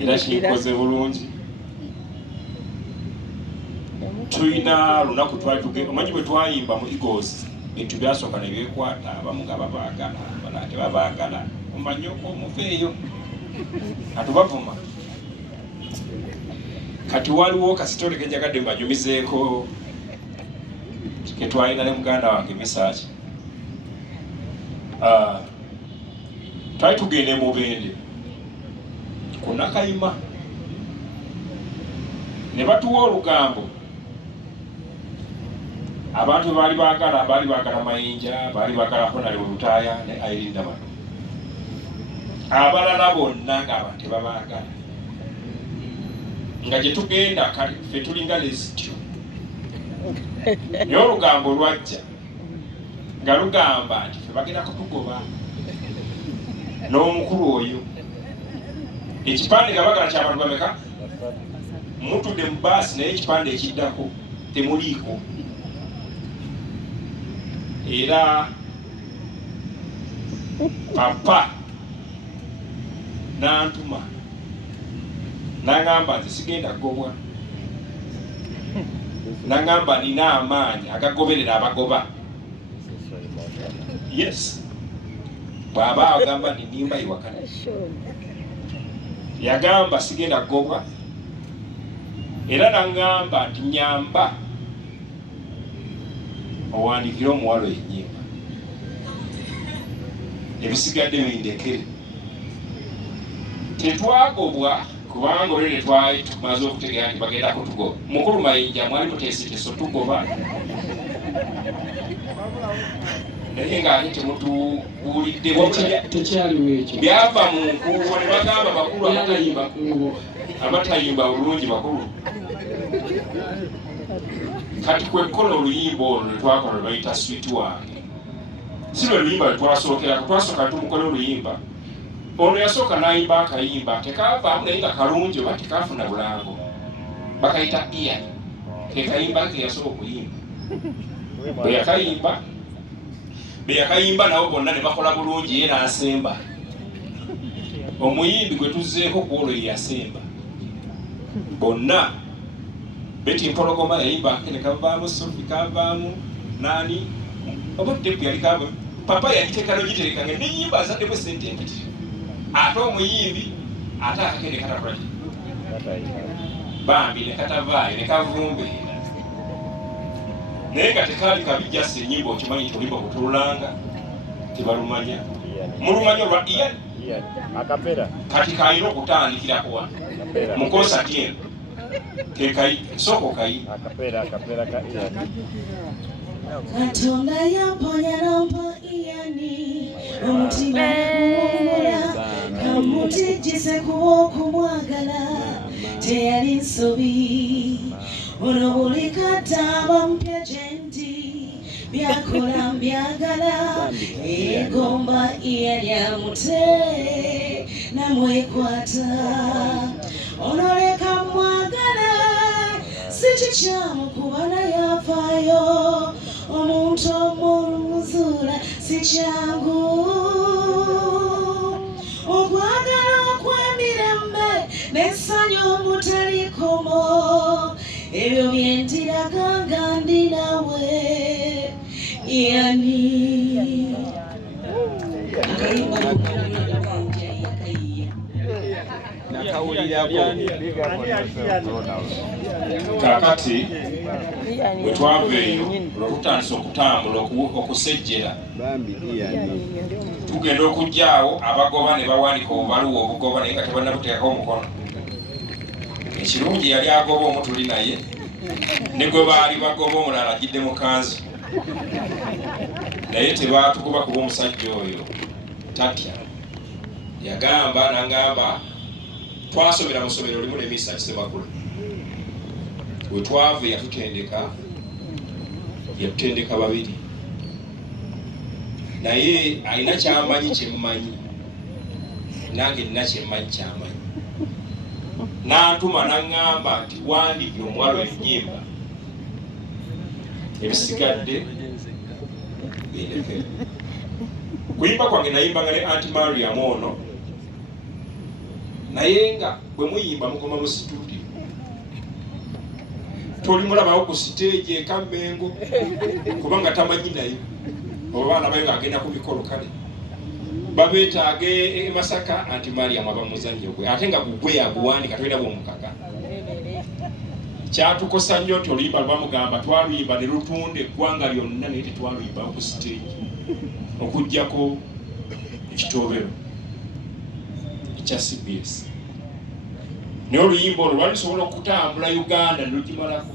era kinkoze bulungi. Tulina lunaku twali tugenda omanyi bwe twayimba mu Eagles bintu byasooka ne byekwata abamu nga babaagala abalala tebabaagala omanyi omuveeyo atubavuma. Kati waliwo kasitole kenjagadde mbanyumizeeko ke twalina ne muganda wange Misaaki. Twali tugenda e Mubende ku Nakayima ne batuwa olugambo. Abantu baali baagala Mayinja, baali baagala Honali Olutaaya ne Irene Damano. Abalala bonna ng'abantu tebabaagala. Nga gye tugenda kale ffe tulinga lesityo. Naye olugambo lwajja nga lugamba nti ffe bagenda kutugoba n'omukulu oyo. Ekipande nga bagala ky'abantu bameka? Mutudde mu baasi naye ekipande ekiddako temuliiko. Era papa n'antuma n'angamba nti sigenda gobwa, n'angamba nina amaanyi agagoberera abagoba. Yes, bw'aba agamba nti nimba iwakana, yagamba sigenda gobwa era n'angamba nti nyamba owandiikira omuwalo ennyimba ebisigadde bindekere. Tetwagobwa kubanga olwo ne twali tumaze okutegeera nti bagenda kutugoba. Mukulu Mayinja mwali muteeseteese tugoba naye ng'ate temutubuulidde tekyaliwo ekyo byava mu nkuubo ne bagamba bakulu abatayimba bulungi bakulu. Kati kwekkola oluyimba olwo lwe twakola lwe bayita Sweet wange. Si lwe luyimba lwe twasookerako, twasooka tumukole oluyimba. Ono yasooka n'ayimba akayimba tekaavaamu naye nga kalungi oba tekaafuna bulango. Bakayita Ian. Ke kayimba ke yasooka okuyimba. Bwe yakayimba nabo bonna ne bakola bulungi ye n'asemba. Omuyimbi gwe tuzzeeko ku olwo ye yasemba. Bonna Betty Mpologoma yayimba ne kavaamu, Sophie kavaamu, nani oba tepu yali kavaamu. Papa yagiteeka n'ogitereka nga n'ennyimba azaddeko ssente empitire. Ate omuyimbi ate akakene katakola bambi ne katavaayo ne kavumbe. Naye nga tekaali kabi jasi ennyimba okimanyi nti oluyimba kutululanga tebalumanya. Mulumanya olwa Ian akapera kati kayina okutandikira kuwa mu konsati eno kekai soko kai akapera ka Ian. Katonda yamponya nampa Iani omutima guwummula kamutijjise kumwagala teyali nsobi ono buli kataba mpya gyendi byakola mbyagala egomba Iani amute namwekwata ono leka mwagala sikikyamu kuba naye afaayo omuntu omulumuzuula si kyangu okwagala okw'emirembe n'essanyu omutalikomo ebyo byentiraga nga ndi nawe Iani. Kakati bwe twava eyo olutandisa okutambula okusejjera tugenda okujjaawo abagoba ne bawanika obubaluwa obugoba naye nga tebannabuteekako omukono. Ekirungi yali agoba omu tuli naye ne gwe baali bagoba omulala agidde mu kanzu naye tebaatugoba kuba omusajja oyo tatya. Yagamba n'angamba twasomera mu ssomero limu ne Misa Kisemakula. Bwe twava yatutendeka babiri naye alina kyamanyi kyemmanyi nange nina kyemmanyi kyamanyi. N'antuma n'aŋŋamba nti wandiikira omuwala ennyimba ebisigadde bindekere. Kuyimba kwange nayimbanga ne Anti Mariam ono naye nga bwe muyimba mukoma mu studio tolimulabawo ku stage ekammengo kubanga tamanyi nayo obaana bayo agenda ku mikolo kale babeetaaga e Masaka anti Mariam abamuzannyo gwe ate nga gugwe yaguwandika tolina bwomukaka kyatukosa nnyo nti oluyimba lwamugamba twaluyimba ne lutunda eggwanga lyonna naye tetwaluyimba ku stage okuggyako ekitobero ekya CBS naye oluyimba olwo lwalisobola okutambula Uganda ne lugimalako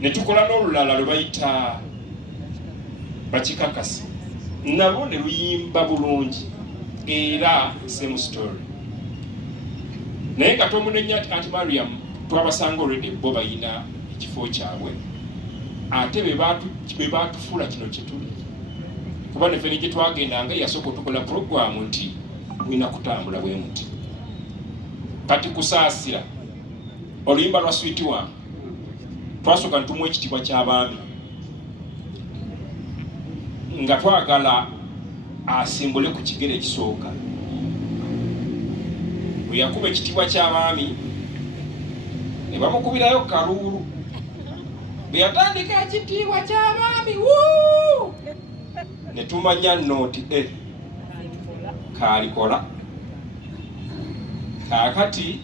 ne tukola n'olulala lwe bayita bakikakasi nalwo ne luyimba bulungi era same story naye nga tomunenya anti Mariam twabasanga already bo bayina ekifo kyabwe ate be batufuula kino kyetuli kuba ne fene gye twagendanga yasooka otukola program nti mulina kutambula bwe muti kati kusaasira oluyimba lwa Sweet One twasooka ntumuwa ekitiibwa ky'abaami nga twagala asimbule ku kigere ekisooka bwe yakuba ekitiibwa ky'abaami ne bamukubirayo kaluulu bwe yatandika ekitiibwa ky'abaami ne tumanya nno nti kaalikola kaakati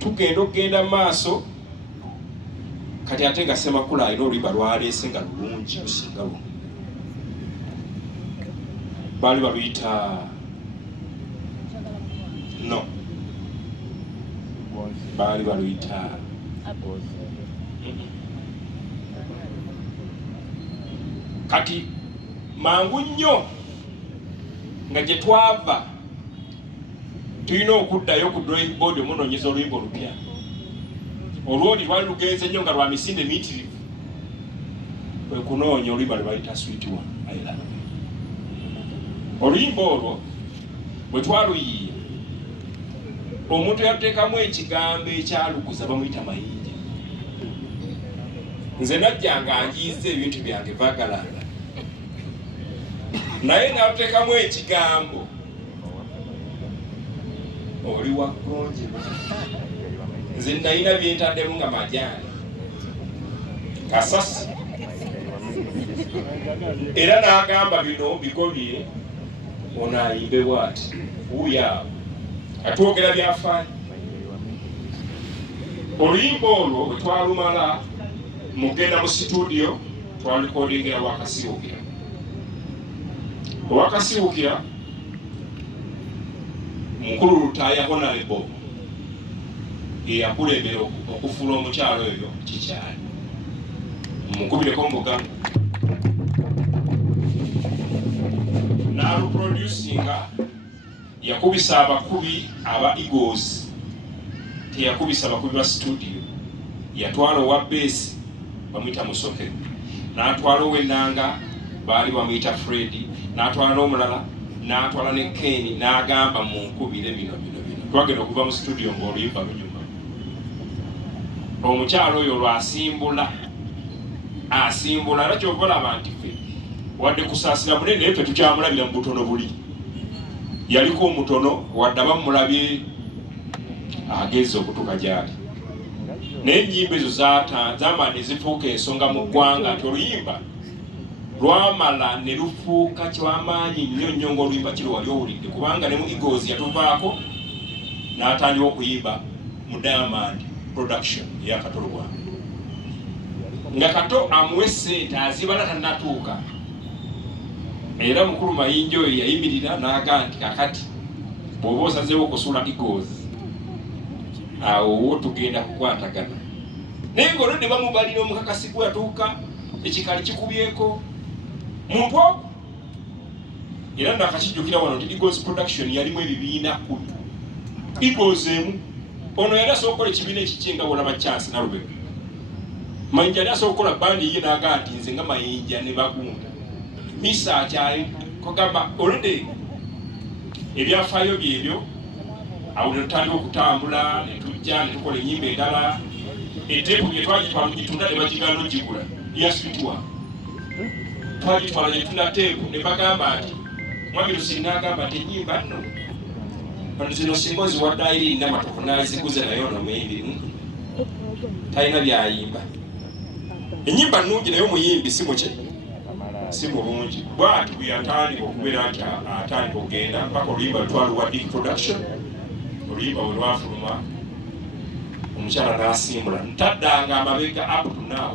tugenda okugenda maaso kati ate nga Ssemakula alina oluyimba lwaleese nga lulungi lusinga luno baali baluyita no baali baluyita kati mangu nnyo nga gye twava tulina okuddayo ku drawing board omunoonyeza oluyimba olupya olwoli lwali lugenze nnyo nga lwa misinde miitirivu kwe kunoonya oluyimba lwe bayita Sweet One oluyimba olwo bwe twaluyiiya omuntu yateekamu ekigambo ekyalukuza bamuyita mayinja nze najja nga njiiza ebintu byange bagalanga naye naluteekamu ekigambo oli wagonjebwa nze nalina byentaddemu nga majaani kasasi era n'agamba bino bigobye ono ayimbe bw'ati wuuyo atwogera byafaayo oluyimba olwo bwe twalumala mugenda mu studio twalikodingera Wakasiwukira Wakasiwukira mukulu Lutaaya Honorable eyakulembera okufuula omukyalo oyo kikyali mukubireko mbuga n'aluproducinga yakubisa abakubi aba Eagles teyakubisa abakubi ba studio yatwala owa bass bamuyita Musoke n'atwala ow'ennanga baali bamuyita Freddy n'atwala n'omulala n'atwala ne Kenny n'agamba munkubire bino twagenda okuva mu studio ng'oluyimba lunyuma omukyalo oyo lwasimbula era kyova olaba nti ffe wadde kusaasira munene naye ffe tukyamulabira mu butono buli yaliko omutono wadde abamulabye ageze okutuuka gyali naye ennyimba ezo zamaani zifuuka ensonga mu ggwanga nti oluyimba lwamala ne lufuuka kyamaanyi nnyo nnyo ng'oluyimba kiro wali owulidde kubanga ne mu Eagles yatuvaako n'atandika okuyimba mu Diamond production eya Kato Lugwanga nga Kato amuwe ssente azibala tannatuuka era mukulu Mayinja oyo yayimirira n'aga nti kakati bw'oba osazeewo okusuula Eagles awo wo tugenda kukwatagana naye ng'olwedde bamubalira omukakasi gwe yatuuka ekikali kikubyeko muntu ogwo era nakakijjukira wano nti Eagles production yalimu ebibiina 10 Eagles emu ono yali asobola okukola ekibiina ekikyenga olaba Chance na Lubega Mayinja yali asobola okukola bandi ye n'aga nti nze nga Mayinja ne Bagunda Misa akyali kugamba olwedde ebyafaayo byebyo awo ne tutandika okutambula ne tujja ne tukola ennyimba endala eteepu bye twagitwala gitunda ne bagigana ogigula ya Sweet One twagitwala ne tunda teepu ne bagamba nti Mwami Lusiiri n'agamba nti ennyimba nno Bano zino singozi wadde iri n'amatovu n'aziguze nayo n'omuyimbi talina byayimba. Ennyimba nnungi naye omuyimbi si muki si mulungi. Bw'ati bwe yatandika okubeera nti atandika okugenda mpaka oluyimba lutwalibwa Big Production. Oluyimba bwe lwafuluma omukyala n'asimbula ntaddanga amabega up to now.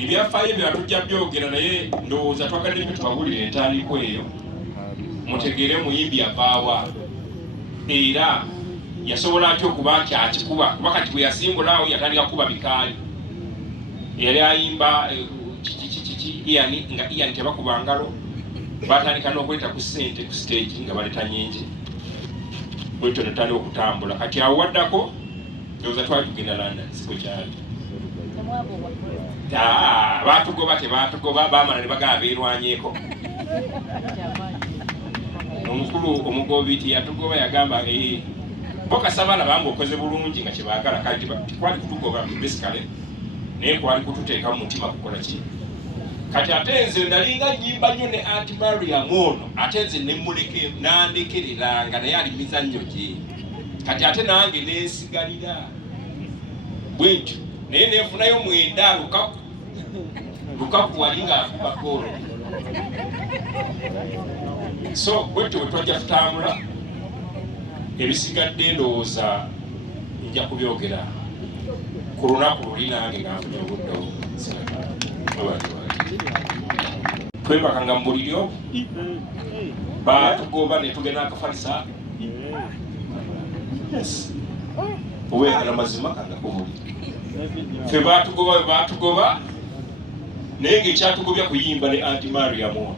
Ebyafaayo bye tujja byogera naye ndowooza twagadde nnyo tubawulire entandiko eyo mutegeere muyimbi avaawa era yasobola atya okuba nti akikuba kuba kati bwe yasimbulaawo yatandika kuba bikaali. Yali ayimba Ian nga Ian tebakuba ngalo batandika n'okuleeta ku ssente ku stage nga baleeta nyingi bwetyo netandika okutambula. Kati awo waddako ndowooza twali tugenda London siko kyali. Batugoba tebatugoba bamala ne bagaba beerwanyeeko. Omukulu omugobiti yatugoba yagamba bokasabala banga okoze bulungi nga kyebaagala kati kwali kutugoba basically naye kwali kututeeka mu mutima kukola ki. Kati ate nze nalinga nnyimba nnyo ne Aunt Mariam ono ate nze nemuleke nandekereranga naye ali mizannyo gye. Kati ate nange nensigalira bwetyo naye nefunayo mwenda lukaku wali nga akuba golo. So bwetyo bwe twajja tutambula ebisigadde ndowooza nja kubyogera ku lunaku luli nange nga nfunye obudde twebakanga mu buliri obwo batugoba ne tugenda akafalisa owegala mazima kanga kubuli fe batugoba naye ng'ekyatugobya kuyimba ne Aunt Mariam ono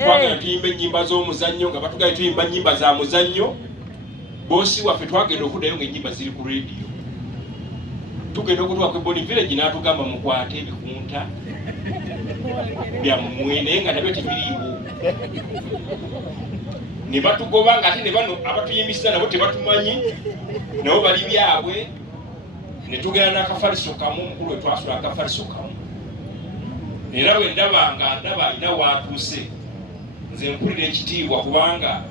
twagenda tuyimba ennyimba z'omuzannyo nga batugaye tuyimba nnyimba za muzannyo. Boosi waffe twagenda okuddayo ng'ennyimba ziri ku rediyo tugenda okutuuka ku Bonny Village n'atugamba mukwate ebikunta byammwe naye nga nabyo tebiriiwo. Ne batugoba ng'ate ne bano abatuyimbisa nabo tebatumanyi nabo bali byabwe. Ne tugenda n'akafaliso kamu omukulu we twasula akafaliso kamu era bwe ndaba alina waatuuse nze mpulira ekitiibwa kubanga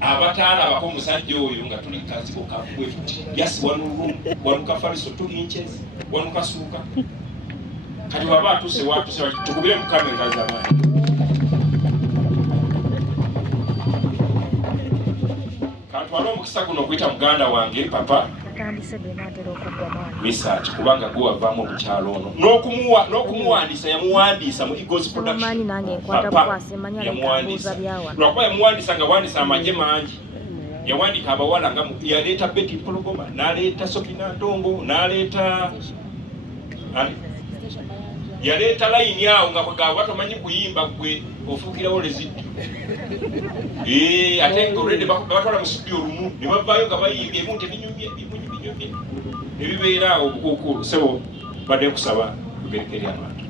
abataalabako omusajja oyo nga tuli kazigo kabwe tuti yasi wanu kafaliso 2 inches wanu kasuuka. Kati waba atuuse waatuuse tukubire mukame ngazamaani. Kantwala omukisa guno okuyita muganda wange papa research kubanga gwe wavaamu obukyalo ono n'okumuwandiisa yamuwandiisa mu Eagles Production. Yamuwandiisa lwakuba yamuwandiisa nga wandiisa amagye mangi. Yawandiika abawala nga yaleeta Betty Mpologoma n'aleeta Sofina Ntongo n'aleeta yaleeta layini awo nga bwegaba batomanyi kuyimba gwe ofuukirawo leziddi. Ate nga olwedde batwala mu studio lumu ne bavaayo nga bayimbye ebimu tebinyumye ebibeera awo obukuukulu. Sebo badde nkusaba tugerekerya abantu.